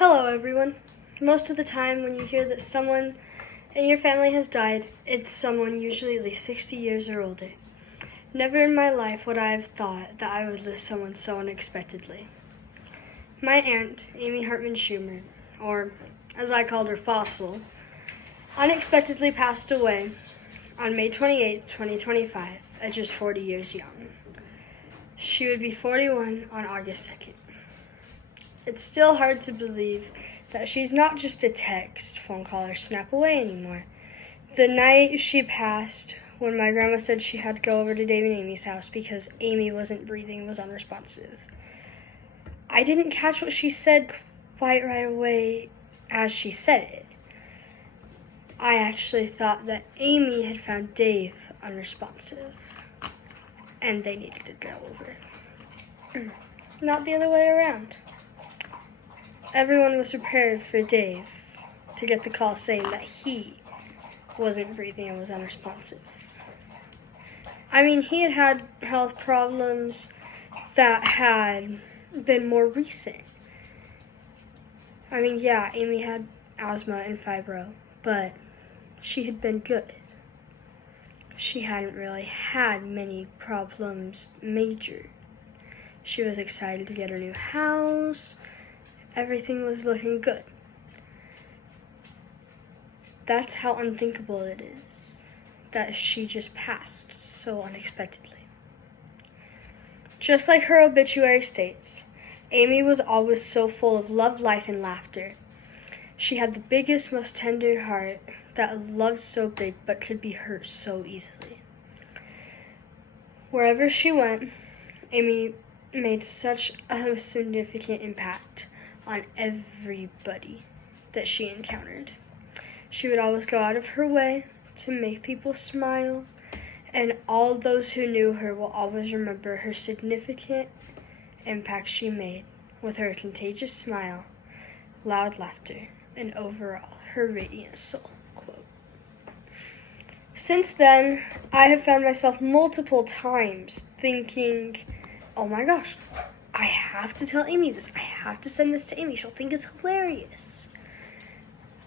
Hello, everyone. Most of the time, when you hear that someone in your family has died, it's someone usually at least 60 years or older. Never in my life would I have thought that I would lose someone so unexpectedly. My aunt, Amy Hartmann Schumer, or as I called her, Fossil, unexpectedly passed away on May 28, 2025, at just 40 years young. She would be 41 on August 2nd. It's still hard to believe that she's not just a text, phone call, or snap away anymore. The night she passed, when my grandma said she had to go over to Dave and Amy's house because Amy wasn't breathing, was unresponsive, I didn't catch what she said quite right away as she said it. I actually thought that Amy had found Dave unresponsive, and they needed to go over. Not the other way around. Everyone was prepared for Dave to get the call saying that he wasn't breathing and was unresponsive. I mean, he had had health problems that had been more recent. I mean, yeah, Amy had asthma and fibro, but she had been good. She hadn't really had many problems major. She was excited to get her new house. Everything was looking good. That's how unthinkable it is that she just passed so unexpectedly. Just like her obituary states, Amy was always so full of love, life, and laughter. She had the biggest, most tender heart that loved so big but could be hurt so easily. Wherever she went, Amy made such a significant impact on everybody that she encountered. She would always go out of her way to make people smile, and all those who knew her will always remember her significant impact she made with her contagious smile, loud laughter, and overall, her radiant soul. Quote. Since then, I have found myself multiple times thinking, oh my gosh, I have to tell Amy this. I have to send this to Amy. She'll think it's hilarious.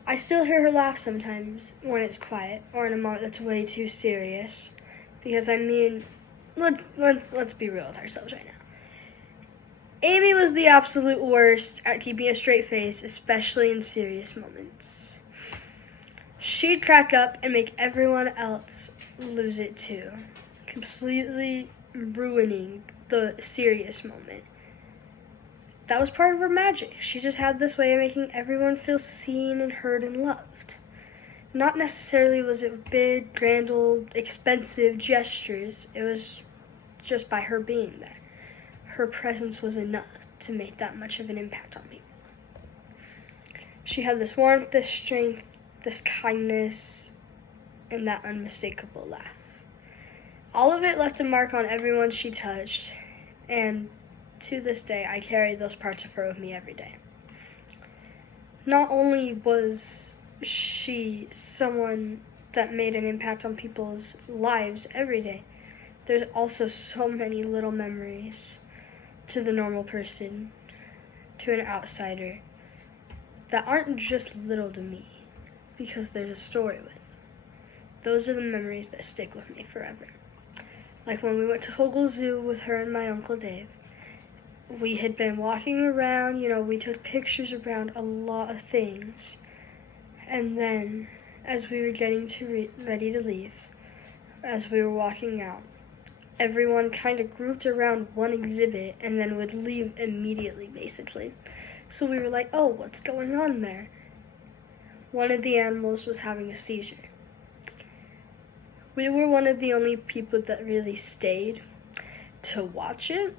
I still hear her laugh sometimes when it's quiet or in a moment that's way too serious. Because I mean, let's be real with ourselves right now. Amy was the absolute worst at keeping a straight face, especially in serious moments. She'd crack up and make everyone else lose it too, completely ruining the serious moment. That was part of her magic. She just had this way of making everyone feel seen and heard and loved. Not necessarily was it big, grand, old, expensive gestures. It was just by her being there. Her presence was enough to make that much of an impact on people. She had this warmth, this strength, this kindness, and that unmistakable laugh. All of it left a mark on everyone she touched, and to this day, I carry those parts of her with me every day. Not only was she someone that made an impact on people's lives every day, there's also so many little memories to the normal person, to an outsider, that aren't just little to me, because there's a story with them. Those are the memories that stick with me forever. Like when we went to Hogle Zoo with her and my Uncle Dave. We had been walking around, we took pictures around a lot of things. And then, as we were getting ready to leave, as we were walking out, everyone kind of grouped around one exhibit and then would leave immediately, basically. So we were like, oh, what's going on there? One of the animals was having a seizure. We were one of the only people that really stayed to watch it.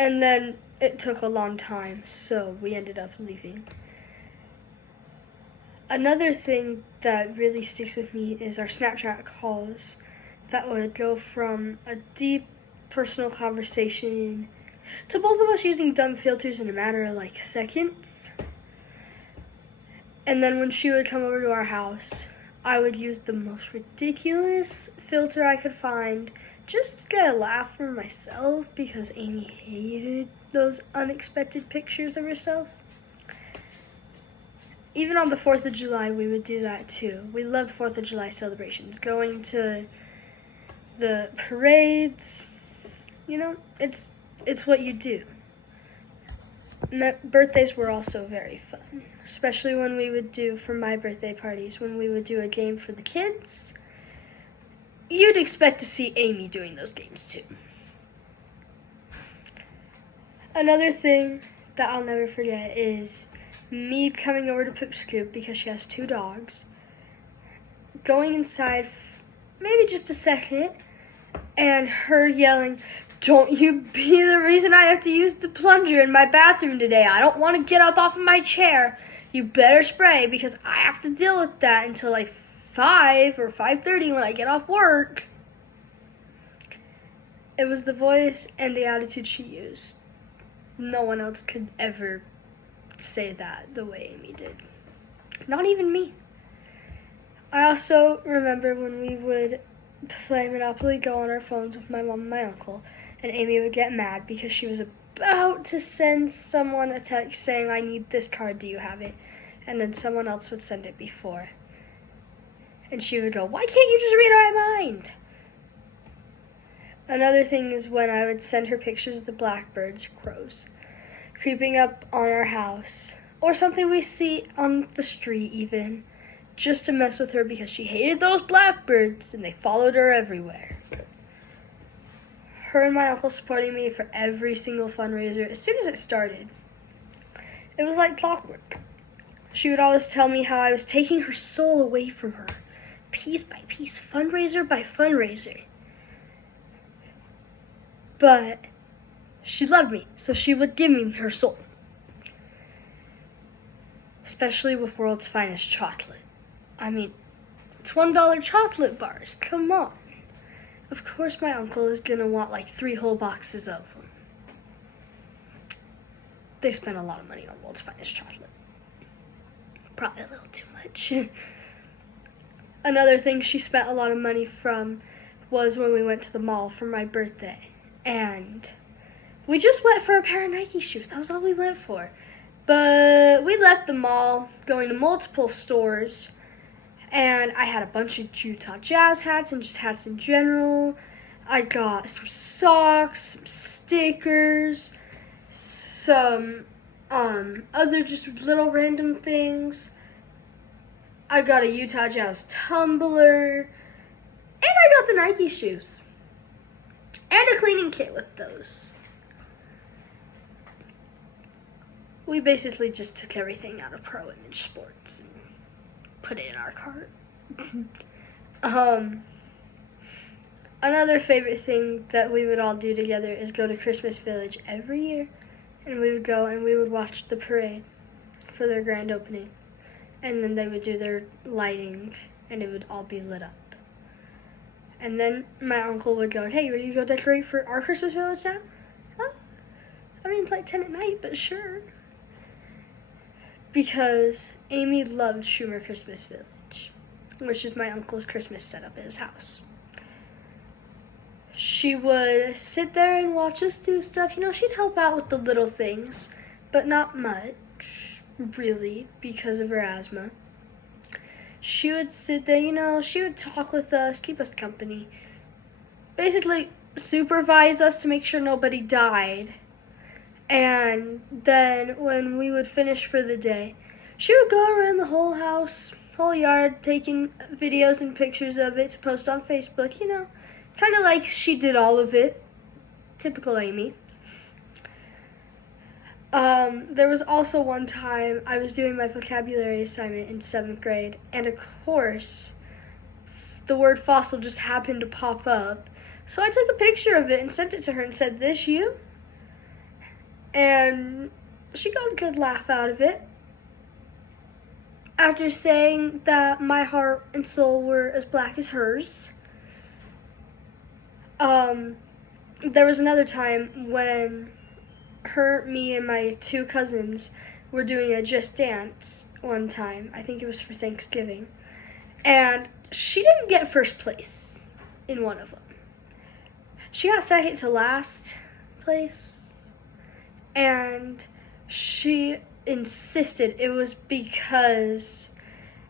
And then it took a long time, so we ended up leaving. Another thing that really sticks with me is our Snapchat calls that would go from a deep personal conversation to both of us using dumb filters in a matter of like seconds. And then when she would come over to our house, I would use the most ridiculous filter I could find just to get a laugh from myself because Amy hated those unexpected pictures of herself. even on the 4th of July, we would do that too. We loved 4th of July celebrations, going to the parades. You know, it's what you do. Birthdays were also very fun, especially when we would do, for my birthday parties, when we would do a game for the kids. You'd expect to see Amy doing those games too. Another thing that I'll never forget is me coming over to Poop's Coop because she has 2 dogs, going inside maybe just a second, and her yelling, "Don't you be the reason I have to use the plunger in my bathroom today. I don't want to get up off of my chair. You better spray because I have to deal with that until like 5 or 5:30 when I get off work." It was the voice and the attitude she used. No one else could ever say that the way Amy did. Not even me. I also remember when we would play Monopoly Go on our phones with my mom and my uncle, and Amy would get mad because she was about to send someone a text saying, "I need this card, do you have it?" And then someone else would send it before. And she would go, "Why can't you just read my mind?" Another thing is when I would send her pictures of the blackbirds, crows, creeping up on our house, or something we see on the street even, just to mess with her because she hated those blackbirds and they followed her everywhere. Her and my uncle supporting me for every single fundraiser as soon as it started. It was like clockwork. She would always tell me how I was taking her soul away from her, piece by piece, fundraiser by fundraiser. But she loved me, so she would give me her soul. Especially with World's Finest chocolate. I mean, it's $1 chocolate bars, come on. Of course my uncle is gonna want like 3 whole boxes of them. They spent a lot of money on World's Finest chocolate. Probably a little too much. Another thing she spent a lot of money from was when we went to the mall for my birthday. And we just went for a pair of Nike shoes. That was all we went for. But we left the mall, going to multiple stores, and I had a bunch of Utah Jazz hats and just hats in general. I got some socks, some stickers, some other just little random things. I got a Utah Jazz tumbler, and I got the Nike shoes. And a cleaning kit with those. We basically just took everything out of Pro Image Sports and put it in our cart. Another favorite thing that we would all do together is go to Christmas Village every year. And we would go and we would watch the parade for their grand opening. And then they would do their lighting and it would all be lit up. And then my uncle would go, "Hey, you ready to go decorate for our Christmas Village now?" I mean, it's like 10 at night, but sure. Because Amy loved Schumer Christmas Village, which is my uncle's Christmas setup at his house. She would sit there and watch us do stuff. You know, she'd help out with the little things, but not much, really, because of her asthma. She would sit there, you know, she would talk with us, keep us company. Basically, supervise us to make sure nobody died. And then when we would finish for the day, she would go around the whole house, whole yard, taking videos and pictures of it to post on Facebook, you know. Kind of like she did all of it. Typical Amy. There was also one time I was doing my vocabulary assignment in 7th grade, and of course, the word fossil just happened to pop up. So I took a picture of it and sent it to her and said, "This you?" And she got a good laugh out of it. After saying that my heart and soul were as black as hers. There was another time when me and my 2 cousins were doing a Just Dance one time. I think it was for Thanksgiving. And she didn't get first place in one of them. She got second to last place. And she insisted it was because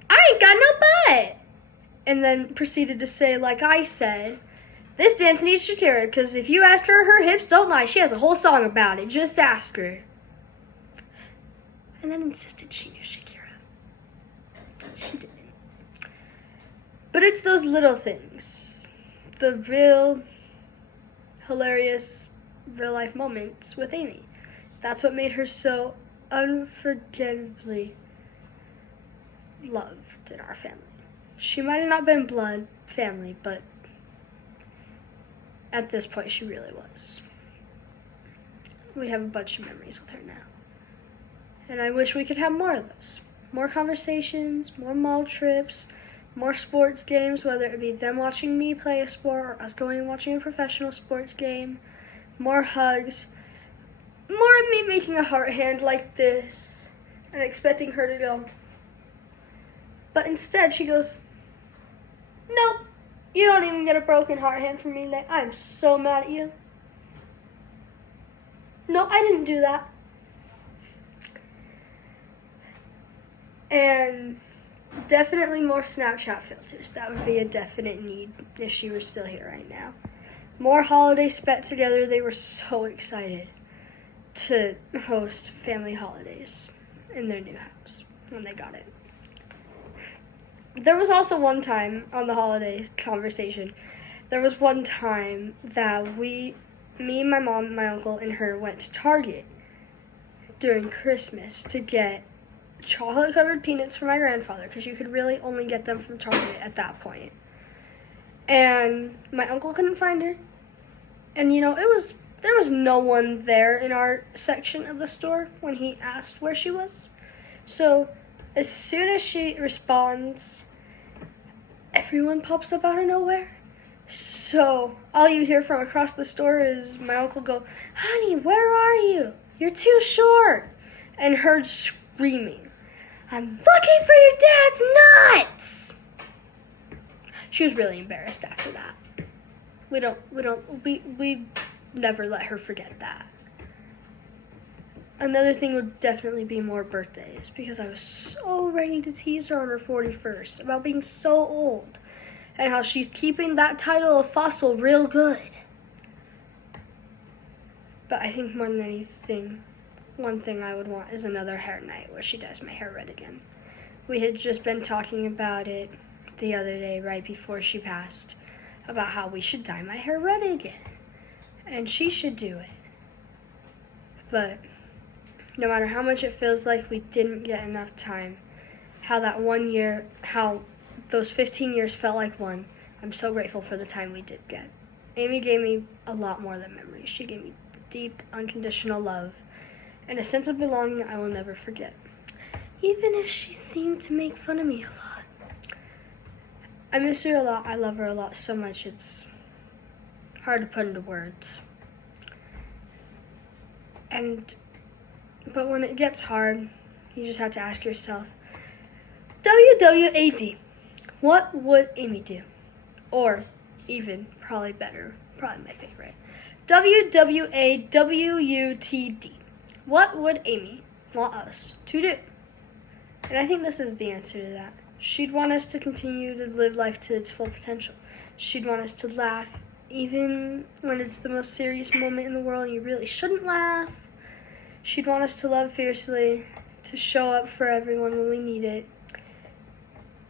I ain't got no butt. And then proceeded to say, like I said, this dance needs Shakira, because if you ask her, her hips don't lie. She has a whole song about it. Just ask her. And then insisted she knew Shakira. She didn't. But it's those little things. The real hilarious real life moments with Amy. That's what made her so unforgettably loved in our family. She might have not been blood family, but at this point she really was. We have a bunch of memories with her now. And I wish we could have more of those. More conversations, more mall trips, more sports games, whether it be them watching me play a sport or us going and watching a professional sports game. More hugs. More of me making a heart hand like this and expecting her to go. But instead she goes, nope, you don't even get a broken heart hand from me today. I'm so mad at you. No, I didn't do that. And definitely more Snapchat filters. That would be a definite need if she were still here right now. More holidays spent together. They were so excited to host family holidays in their new house when they got it. There was also one time on the holidays conversation, there was one time that me, my mom, my uncle, and her went to Target during Christmas to get chocolate-covered peanuts for my grandfather, because you could really only get them from Target at that point. And my uncle couldn't find her. And there was no one there in our section of the store when he asked where she was. So as soon as she responds, everyone pops up out of nowhere. So all you hear from across the store is my uncle go, honey, where are you? You're too short. And her screaming, I'm looking for your dad's nuts. She was really embarrassed after that. We never let her forget that. Another thing would definitely be more birthdays, because I was so ready to tease her on her 41st about being so old and how she's keeping that title of fossil real good. But I think more than anything, one thing I would want is another hair night where she dyes my hair red again. We had just been talking about it the other day right before she passed, about how we should dye my hair red again. And she should do it. But no matter how much it feels like we didn't get enough time, how that 1 year, how those 15 years felt like one, I'm so grateful for the time we did get. Amy gave me a lot more than memories. She gave me deep, unconditional love and a sense of belonging I will never forget. Even if she seemed to make fun of me a lot. I miss her a lot. I love her a lot so much. It's hard to put into words. But when it gets hard, you just have to ask yourself, WWAD, what would Amy do? Or even, probably better, probably my favorite, WWAWUTD, what would Amy want us to do? And I think this is the answer to that. She'd want us to continue to live life to its full potential. She'd want us to laugh, even when it's the most serious moment in the world and you really shouldn't laugh. She'd want us to love fiercely, to show up for everyone when we need it.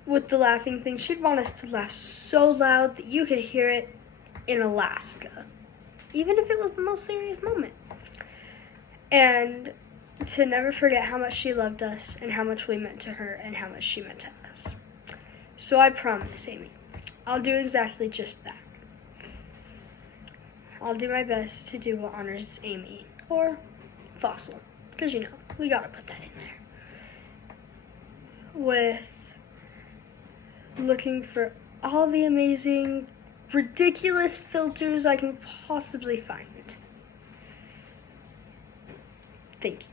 With the laughing thing, she'd want us to laugh so loud that you could hear it in Alaska, even if it was the most serious moment. And to never forget how much she loved us and how much we meant to her and how much she meant to us. So I promise, Amy, I'll do exactly just that. I'll do my best to do what honors Amy, or Fossil, because we gotta put that in there. With looking for all the amazing, ridiculous filters I can possibly find. Thank you.